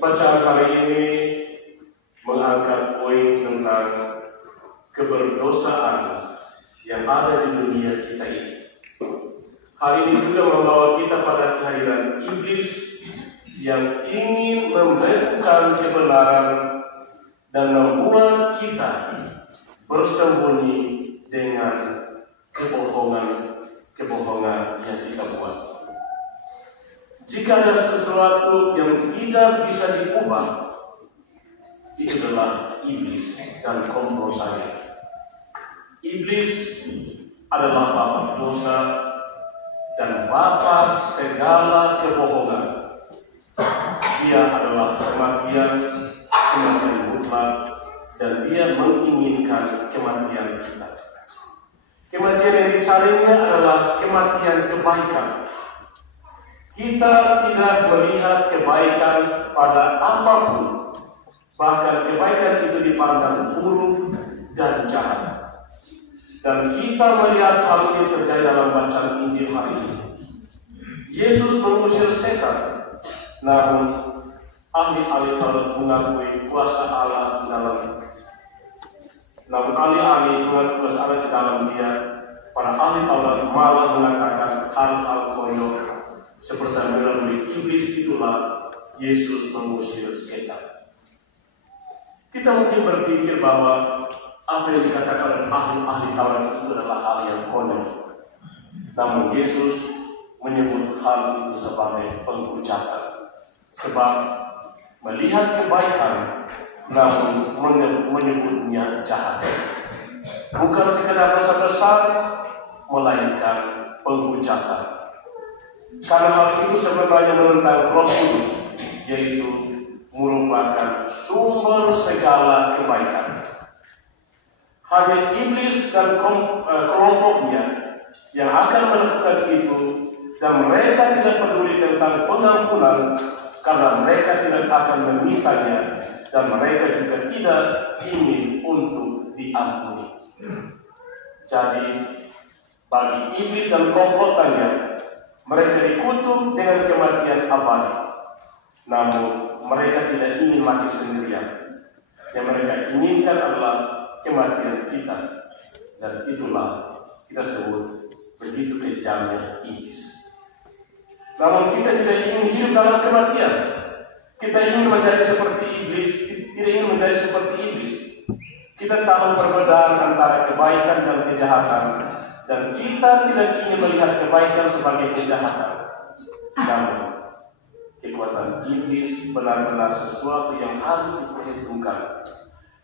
Bacaan hari ini mengangkat poin tentang keberdosaan yang ada di dunia kita ini. Hari ini juga membawa kita pada kehadiran iblis yang ingin membekukan kebenaran dan membuat kita bersembunyi dengan kebohongan yang kita buat. Jika ada sesuatu yang tidak bisa diubah, itu adalah iblis dan komplotannya. Iblis adalah bapa dosa dan bapa segala kebohongan. Dia adalah kematian mutlak, dan dia menginginkan kematian kita. Kematian yang dicarinya adalah kematian kebaikan. Kita tidak melihat kebaikan pada apapun, bahkan kebaikan itu dipandang buruk dan jahat. Dan kita melihat hal ini terjadi dalam bacaan Injil hari ini. Yesus mengusir setan, namun ahli-ahli Taurat mengakui kuasa Allah di dalam. Namun ahli-ahli mengakui kuasa Allah di dalam dia. Para ahli Taurat malah mengatakan hal-hal konyol seperti melalui iblis itulah Yesus mengusir setan. Kita mungkin berpikir bahwa apa yang dikatakan oleh ahli-ahli Taurat itu adalah hal yang konyol. Namun Yesus menyebut hal itu sebagai pengucapan. Sebab melihat kebaikan namun menyebutnya jahat. Bukan sekedar dosa besar, melainkan penghujatan. Karena hal itu sebenarnya menentang Roh Kudus, yaitu merupakan sumber segala kebaikan. Hanya iblis dan kelompoknya yang akan melakukan itu, dan mereka tidak peduli tentang pengampunan karena mereka tidak akan memintanya, dan mereka juga tidak ingin untuk diampuni. Jadi bagi iblis dan komplotannya, mereka dikutuk dengan kematian abadi. Namun mereka tidak ingin mati sendirian. Yang mereka inginkan adalah kematian kita. Dan itulah kita sebut begitu kejamnya iblis. Namun kita tidak ingin hidup dalam kematian. Kita ingin menjadi seperti iblis, tidak ingin menjadi seperti iblis. Kita tahu perbedaan antara kebaikan dan kejahatan, dan kita tidak ingin melihat kebaikan sebagai kejahatan. Namun kekuatan iblis benar-benar sesuatu yang harus diperhitungkan,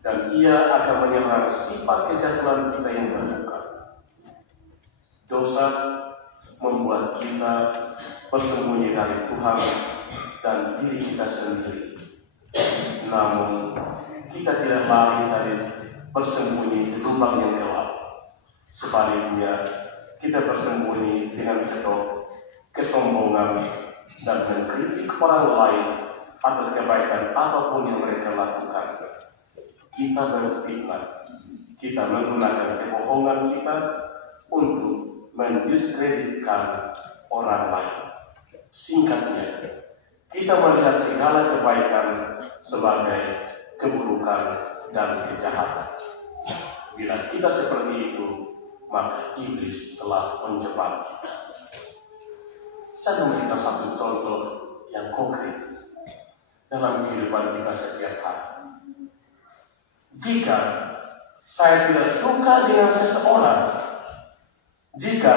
dan ia akan menyerang sifat kejatuhan kita yang terbuka. Dosa membuat kita bersembunyi dari Tuhan dan diri kita sendiri. Namun kita tidak lari dari bersembunyi di lubang yang gelap. Sebaliknya, kita bersembunyi dengan kedok, kesombongan, dan mengkritik orang lain atas kebaikan apapun yang mereka lakukan. Kita berfitnah, kita menggunakan kebohongan kita untuk mendiskreditkan orang lain. Singkatnya, kita melihat segala kebaikan sebagai keburukan dan kejahatan. Bila kita seperti itu, maka iblis telah menjebak kita. Saya memberikan satu contoh yang konkret dalam kehidupan kita setiap hari. Jika saya tidak suka dengan seseorang, jika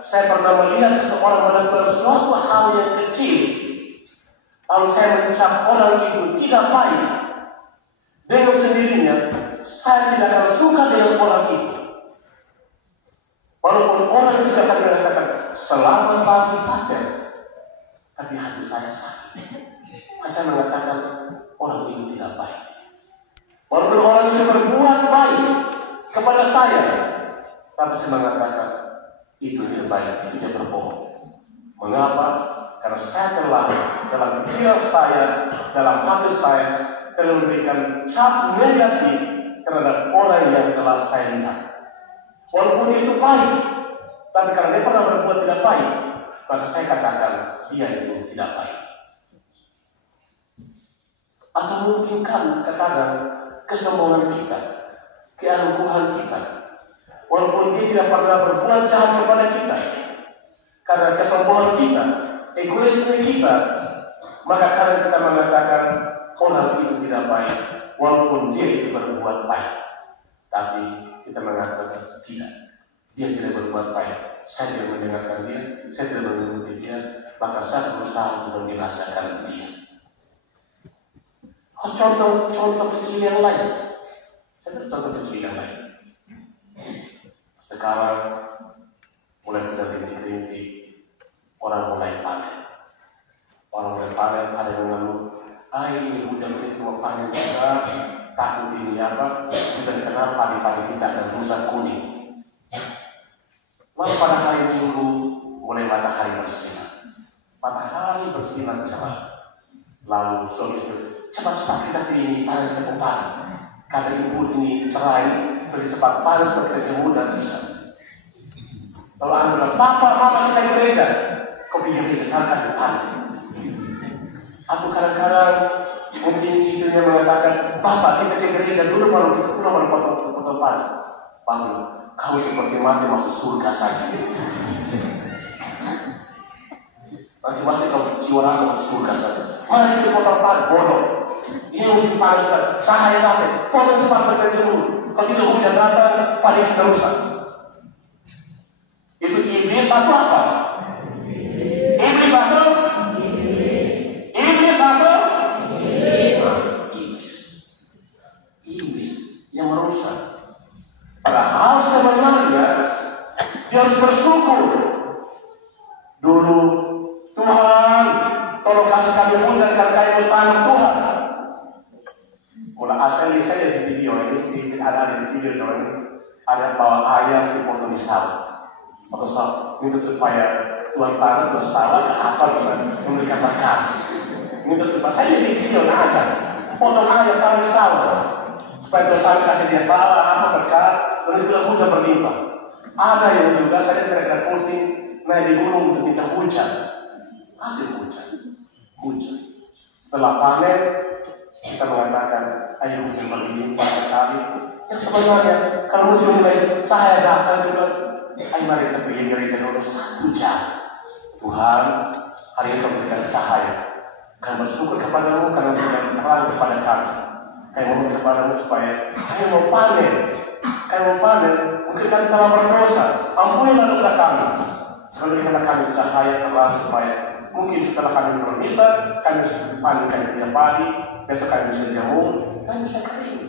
saya pernah melihat seseorang melakukan suatu hal yang kecil, lalu saya mencap orang itu tidak baik, dengan sendirinya saya tidak akan suka dengan orang itu. Walaupun orang sudah akan mengatakan selamat pagi Pater, tapi hati saya sakit. Saya mengatakan orang itu tidak baik. Walaupun orang itu berbuat baik kepada saya, tapi saya mengatakan itu tidak baik, itu tidak berbohong. Mengapa? Karena saya telah dalam pikiran saya, dalam hati saya, telah memberikan cap negatif terhadap orang yang telah saya lihat. Walaupun itu baik, tapi karena dia pernah berbuat tidak baik, maka saya katakan dia itu tidak baik. Atau mungkin kan kadang kesombongan kita, keangkuhan kita, walaupun dia tidak pernah berbuat jahat kepada kita, karena kesombongan kita, egoisme kita, maka kadang kita mengatakan orang itu tidak baik, walaupun dia itu berbuat baik. Tapi kita mengatakan tidak, dia tidak berbuat baik. Saya tidak mendengarkan dia, saya tidak mengikuti dia, bahkan saya berusaha untuk membinasakan dia. Contoh kecil yang lain. Saya contoh kecil yang lain. Sekarang mulai hujan rintik-rintik, orang mulai panen. Orang mulai panen, ada yang mengeluh, ini hujan rintik mau panen juga, takut ini apa? Hujan kenapa padi-padi kita akan rusak kuning. Lalu pada hari Minggu mulai matahari bersinar. Matahari bersinar cepat. Lalu suami istri, cepat-cepat kita ini panen kita panen. Karena ibu ini cerai, pergi cepat panen supaya kita jemur dan bisa. Lalu anak bilang, Papa kita gereja. Kau pikir kita salah di panen. Atau kadang-kadang mungkin istrinya mengatakan, Bapak kita ke gereja dulu baru kita pulang baru potong panen. Bapak, kau seperti mati masuk surga saja. Nanti masih kau jiwa masuk surga saja. Mari kita potong panen, bodoh. Ini musim panas sudah. Sahaya mati, potong cepat kita jemur. Kalau tidak hujan datang, padi kita rusak. Itu iblis atau apa? Iblis atau? Iblis yang merusak. Padahal sebenarnya dia harus bersyukur. Dulu, Tuhan, tolong kasih kami hujan karena kami tanam Tuhan. Mulai asal saya di video ini, ada di video ini, ada bawa ayam dipotong di sawah. Atau sawah, minta supaya Tuhan tanam bersawah ke apa bisa memberikan berkat. Minta supaya saya di video ada, potong ayam tanam di sawah. Supaya Tuhan kasih dia sawah, apa berkat, lalu bilang hujan berlimpah. Ada yang juga saya mereka posting naik di gunung untuk minta hujan. Hasil hujan. Setelah panen, kita mengatakan ayo hujan berlimpah sekali. Yang sebenarnya kalau musim mulai cahaya datang, bilang, ayo mari kita pergi gereja dulu 1 jam. Tuhan, hari ini kau berikan cahaya. Kami bersyukur kepadamu karena berikan terang kepada kami. Kami mohon kepadamu supaya kami mau panen. Mungkin kami telah berdosa. Ampunilah dosa kami. Berikanlah kami cahaya terang supaya mungkin setelah kami berpisah, kami bisa panen, kami punya padi, besok kami bisa jamur, kami bisa kering.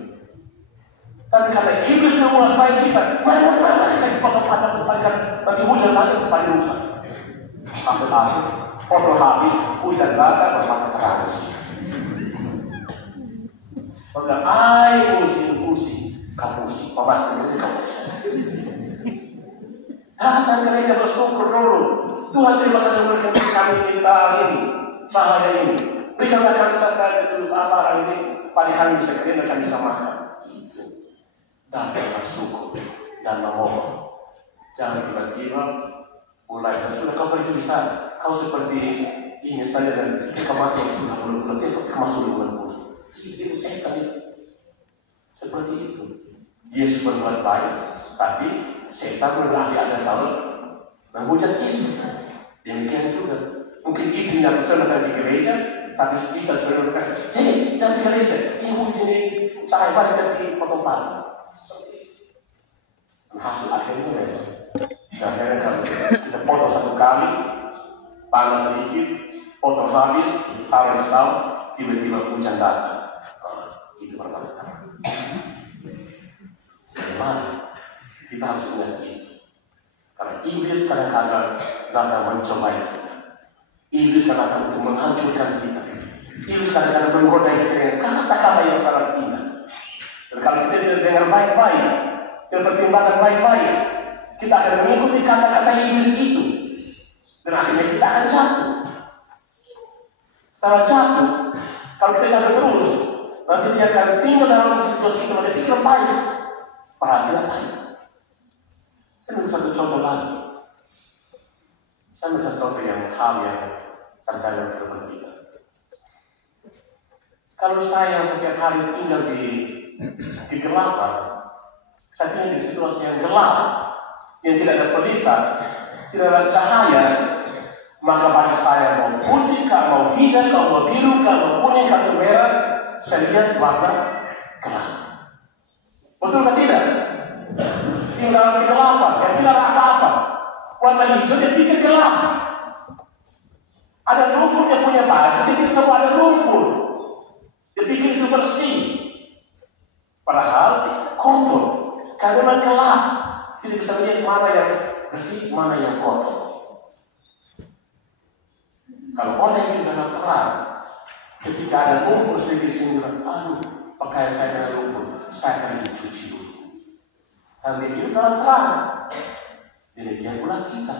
Tapi karena iblis menguasai kita, mari kita potong-potong bagi hujan lagi padi rusak. Hasil potong habis, hujan datang bermata terang. Pada air musim, kamusi, pemastikan itu kamusi. Datang gereja bersyukur dulu. Tuhan terima kasih memberikan kami kita ini, cahaya ini. Berikanlah kami cahaya itu apa ini, pada kami bisa kering dan kami bisa makan. Dan bersyukur dan memohon. Jangan tiba-tiba mulai dan sudah kau pergi di sana. Kau seperti ini saja dan kematian sudah bulan-bulan itu masuk bulan-bulan. Itu setan itu. Seperti itu. Yesus berbuat baik, tapi setan berlari ada tahun menghujat Yesus. Demikian juga. Mungkin istri tidak bisa datang di gereja, tapi istri sudah berkata, hei, jangan di gereja. Ini hujan ini, saya balik dari potong padi. Hasil akhirnya akhirnya kalau kita potong 1 kali, panas sedikit, potong habis, taruh di sawah, tiba-tiba hujan datang. Itu bermanfaat. Mari kita harus ingat itu. Karena iblis kadang-kadang datang mencobai kita. Iblis kadang-kadang untuk menghancurkan kita. Iblis kadang-kadang menggoda kita dengan kata-kata yang sangat indah. Dan kalau kita tidak dengar baik-baik, tidak pertimbangkan baik-baik, kita akan mengikuti kata-kata iblis itu. Dan akhirnya kita akan jatuh. Setelah jatuh, kalau kita jatuh terus, nanti dia akan tinggal dalam situasi itu, dia pikir baik, perhatian baik. Saya ambil satu contoh lagi. Saya ambil contoh hal yang terjadi dalam kehidupan kita. Kalau saya setiap hari tinggal di kegelapan, saya tinggal di situasi yang gelap, yang tidak ada pelita, tidak ada cahaya, maka bagi saya mau putih, mau hijau, mau biru, mau kuning, atau merah, saya lihat warna gelap. Betul atau tidak? Tinggal kegelapan, yang tidak ada apa-apa. Warna hijau dia pikir gelap. Ada lumpur dia punya baju, dia pikir tahu ada lumpur. Dia pikir itu bersih. Padahal kotor. Karena memang gelap. Tidak bisa lihat mana yang bersih, mana yang kotor. Kalau orang yang hidup dalam terang, ketika ada lumpur sedikit sini, aduh, pakaian saya kena lumpur, saya akan dicuci dulu. Kalau dia hidup dalam terang, demikian pula kita.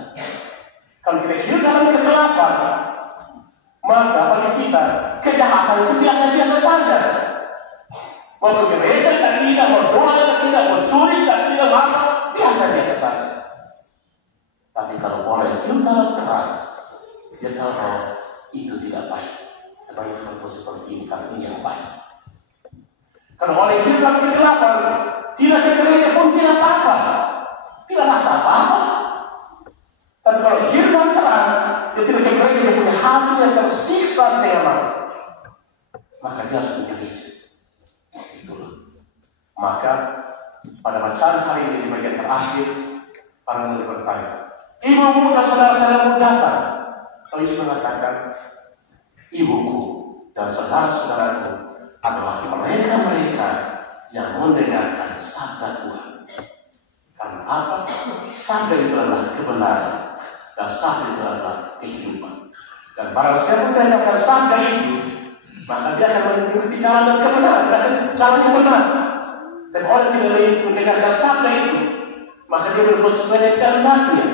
Kalau kita hidup dalam kegelapan, maka bagi kita kejahatan itu biasa-biasa saja. Mau ke gereja tidak, mau doa tidak, mau curi tidak, apa biasa-biasa saja. Tapi kalau orang hidup dalam terang, dia tahu bahwa itu tidak baik. Sebagai hal seperti ini, karena ini yang baik. Kalau orang hidup dalam kegelapan, tidak ke gereja pun tidak apa-apa, tidak rasa apa-apa. Tapi kalau hidup dalam terang, dia tidak ke gereja, dia punya hati yang tersiksa setengah mati, maka dia harus ke gereja. Itulah. Maka pada bacaan hari ini di bagian terakhir, para murid bertanya, ibumu dan saudara-saudaramu datang. Yesus mengatakan, ibuku dan saudara-saudaraku adalah mereka-mereka yang mendengarkan sabda Tuhan. Karena apa? Sabda itu adalah kebenaran, dan sabda itu adalah kehidupan. Dan barang siapa mendengarkan sabda itu, maka dia akan mengikuti jalan dan kebenaran, dan jalan yang benar. Dan orang tidak mendengarkan sabda itu, maka dia berbuat sesuai dengan kehendaknya.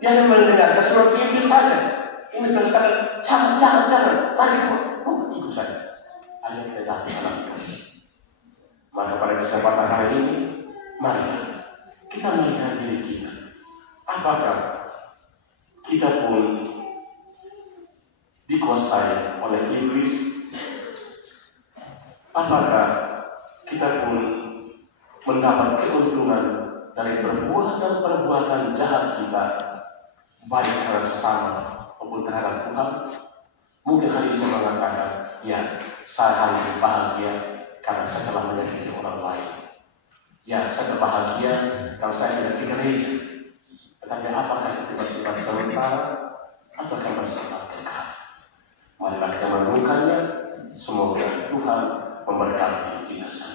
Dia hanya mendengarkan surat iblis saja. Ini sudah katakan, jangan, mari ikut saya. Ayo kita jatuh dalam kasih. Maka pada kesempatan hari ini, mari kita melihat diri kita. Apakah kita pun dikuasai oleh iblis? Apakah kita pun mendapat keuntungan dari perbuatan jahat kita, baik terhadap sesama maupun terhadap Tuhan? Mungkin hari ini saya mengatakan, ya, saya hari ini bahagia karena saya telah menyakiti orang lain. Ya, saya berbahagia kalau saya tidak ke gereja. Tetapi apakah itu bersifat sementara ataukah bersifat kekal? Marilah kita merenungkannya. Semoga Tuhan memberkati kita semua.